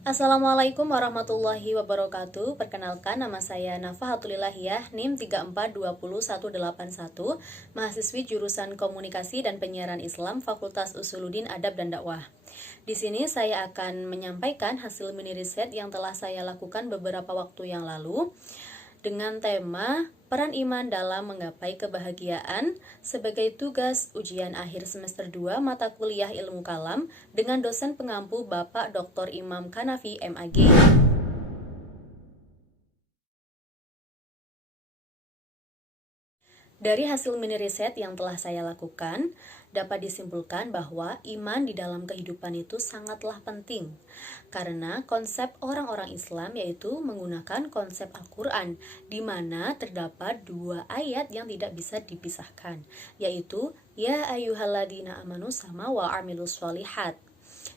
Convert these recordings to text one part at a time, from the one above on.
Assalamualaikum warahmatullahi wabarakatuh. Perkenalkan, nama saya Nafahatulilahiyah, NIM 34201181, mahasiswi jurusan Komunikasi dan Penyiaran Islam, Fakultas Usuluddin Adab dan Dakwah. Di sini saya akan menyampaikan hasil mini riset yang telah saya lakukan beberapa waktu yang lalu dengan tema peran iman dalam menggapai kebahagiaan sebagai tugas ujian akhir semester 2 mata kuliah Ilmu Kalam dengan dosen pengampu Bapak Dr. Imam Kanafi MAG. Dari hasil mini riset yang telah saya lakukan, dapat disimpulkan bahwa iman di dalam kehidupan itu sangatlah penting. Karena konsep orang-orang Islam yaitu menggunakan konsep Al-Quran, di mana terdapat dua ayat yang tidak bisa dipisahkan, yaitu Ya ayyuhalladzina amanu sama wa amilus sholihat.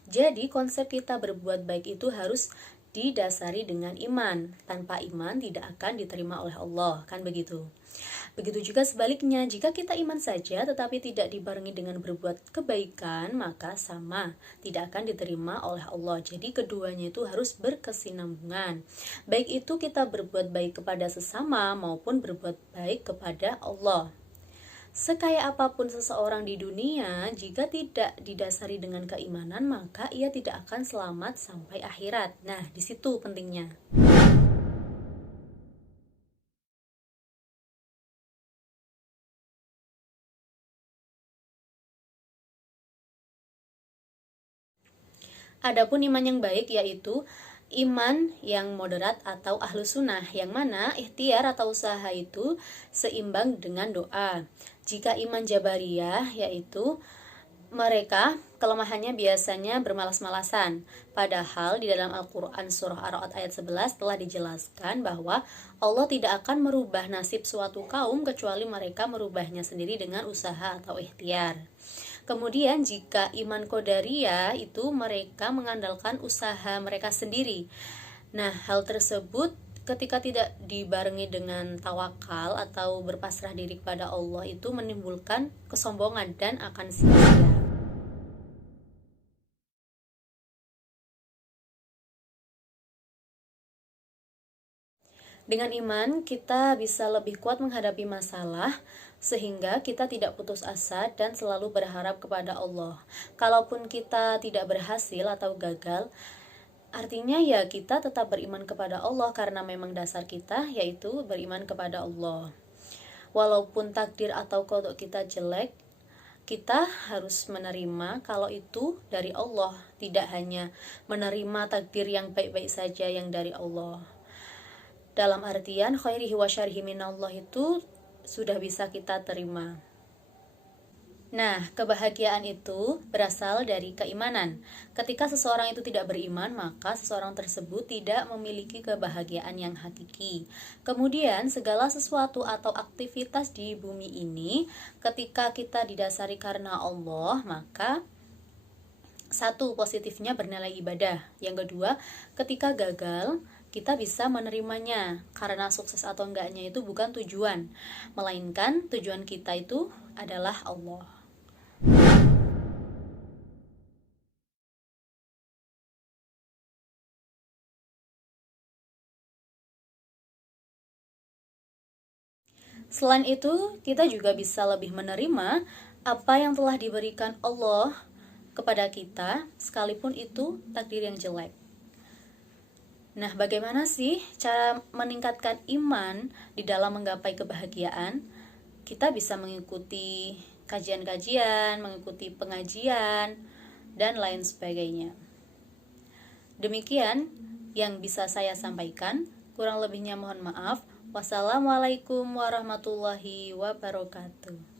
Jadi konsep kita berbuat baik itu harus didasari dengan iman. Tanpa iman tidak akan diterima oleh Allah, kan begitu. Begitu juga sebaliknya, jika kita iman saja tetapi tidak dibarengi dengan berbuat kebaikan, maka sama, tidak akan diterima oleh Allah. Jadi keduanya itu harus berkesinambungan. Baik itu kita berbuat baik kepada sesama maupun berbuat baik kepada Allah. Sekaya apapun seseorang di dunia, jika tidak didasari dengan keimanan, maka ia tidak akan selamat sampai akhirat. Nah, di situ pentingnya. Adapun iman yang baik yaitu iman yang moderat atau ahlus sunnah, yang mana ikhtiar atau usaha itu seimbang dengan doa. Jika iman jabariyah yaitu mereka kelemahannya biasanya bermalas-malasan. Padahal di dalam Al-Quran surah Ar-Ra'd ayat 11 telah dijelaskan bahwa Allah tidak akan merubah nasib suatu kaum kecuali mereka merubahnya sendiri dengan usaha atau ikhtiar. Kemudian jika iman qadariyah itu mereka mengandalkan usaha mereka sendiri. Nah, hal tersebut ketika tidak dibarengi dengan tawakal atau berpasrah diri kepada Allah itu menimbulkan kesombongan dan akan sia-sia. Dengan iman, kita bisa lebih kuat menghadapi masalah, sehingga kita tidak putus asa dan selalu berharap kepada Allah. Kalaupun kita tidak berhasil atau gagal, artinya ya kita tetap beriman kepada Allah karena memang dasar kita yaitu beriman kepada Allah. Walaupun takdir atau qada kita jelek, kita harus menerima kalau itu dari Allah, tidak hanya menerima takdir yang baik-baik saja yang dari Allah. Dalam artian khairihi wa syarrihi minallah itu sudah bisa kita terima. Nah, kebahagiaan itu berasal dari keimanan. Ketika seseorang itu tidak beriman, maka seseorang tersebut tidak memiliki kebahagiaan yang hakiki. Kemudian, segala sesuatu atau aktivitas di bumi ini, ketika kita didasari karena Allah, maka satu, positifnya bernilai ibadah. Yang kedua, ketika gagal, kita bisa menerimanya karena sukses atau enggaknya itu bukan tujuan, melainkan tujuan kita itu adalah Allah. Selain itu, kita juga bisa lebih menerima apa yang telah diberikan Allah kepada kita, sekalipun itu takdir yang jelek. Nah, bagaimana sih cara meningkatkan iman di dalam menggapai kebahagiaan? Kita bisa mengikuti kajian-kajian, mengikuti pengajian, dan lain sebagainya. Demikian yang bisa saya sampaikan. Kurang lebihnya mohon maaf. Wassalamualaikum warahmatullahi wabarakatuh.